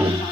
ครั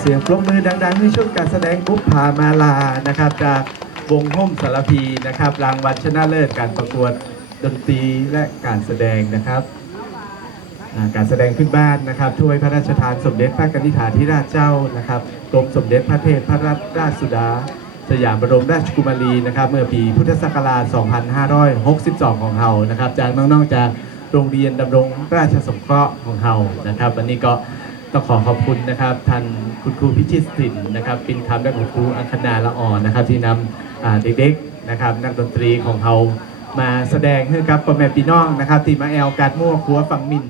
เสียงปรบมือดังๆในช่วงการแสดงกุ๊บพามาลานะครับ จากวงห้มสารพีนะครับ รางวัลชนะเลิศการประกวดดนตรีและการแสดงนะครับการแสดงขึ้นบ้านนะครับถ้วยพระราชทานสมเด็จพระกนิษฐาธิราชเจ้านะครับกรมสมเด็จพระเทพพระราชสุดา สยามบรมราชกุมารีนะครับ เมื่อปีพุทธศักราช 2562 ของเฮานะครับ จากน้องๆจากโรงเรียนดำรงราชสงเคราะห์ของเฮานะครับวันนี้ก็ ต้องขอขอบคุณนะครับท่านคุณครูพิชิตสินนะครับปินคำและคุณครูอังคณาละอ่อนนะครับ ที่นำเด็กๆนะครับนักดนตรีของเขามาแสดงให้กับพ่อแม่พี่น้องนะครับ ที่มาแอลการมั่วครัวฝั่งมิน